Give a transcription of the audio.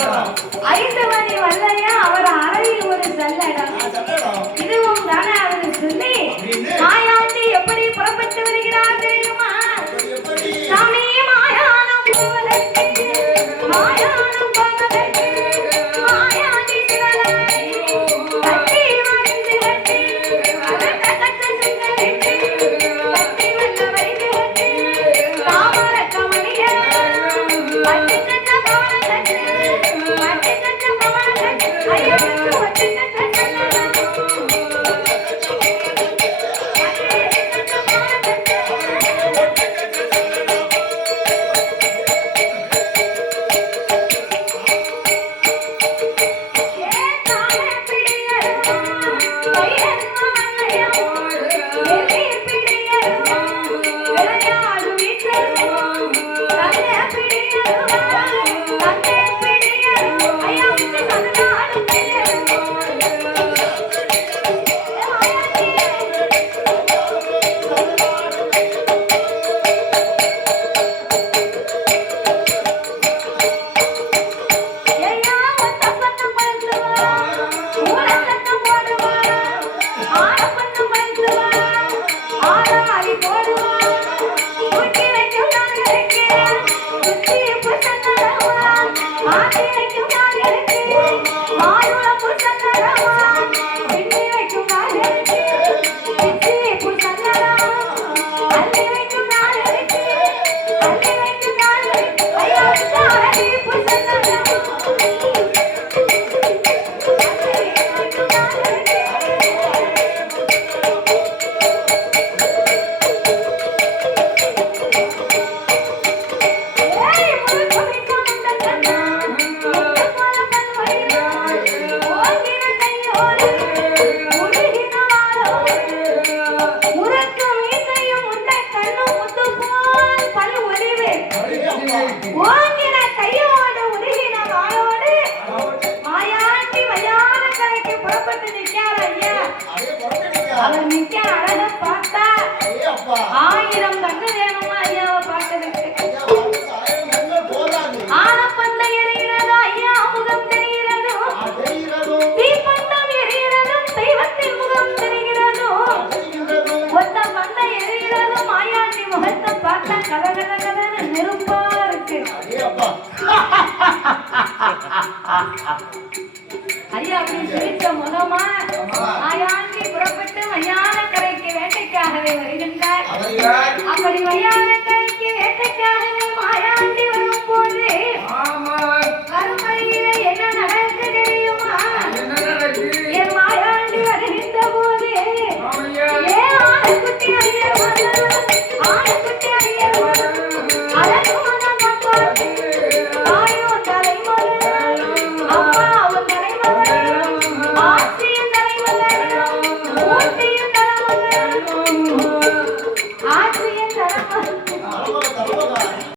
5 மணி வல்லையா அவர் அறையில் ஒரு சல்லடம் இதுவும் தானே அவரு சொல்லி மாயாண்டி எப்படி புறப்பட்டு வருகிறார் தெரியுமா? சாமி மாயானம் போவதற்கு மாயானம் போவதற்கு மாயாண்டி சிவனை கட்டி வரைந்து கட்டி கட்ட கட்ட செங்கலிட்டு கட்டி வல்ல வைத்து கட்டி தாமர கமலிய பட்டு கட்ட பவன கட்டு பட்டு கட்ட பவன கட்டு ஐயா பட்டு கட்ட அவர் நிக்க அழக பார்த்தா 1000 கண்ணு வேணுமா ஐயாவை பார்த்ததுக்கு ஆனப்பந்த எரிகிறது ஐயா முகம் தெரிகிறது தீப்பந்தம் எரிகிறது தெய்வத்தின் முகம் தெரிகிறது ஒத்த பந்த எரிகிறது மாயாண்டி முகத்தை பார்த்தா கதகத கதன்னு நெருப்பா இருக்கு ஐயா அப்படி சிரித்த முகமா மாயாண்டி புறப்பட்டு மையான கரைக்கு வேட்டைக்காகவே வருகின்றார். அப்படி மையான கரைக்கு வேட்டைக்காகவே மாயாண்டி வரும் போது வறுமையில என்ன நடக்கு தெரியுமா? என் மாயாண்டி வருகின்ற போது ஏன் ஆணுக்குட்டி ஐயர் ஆணுக்குட்டி ஐயர் அதற்கு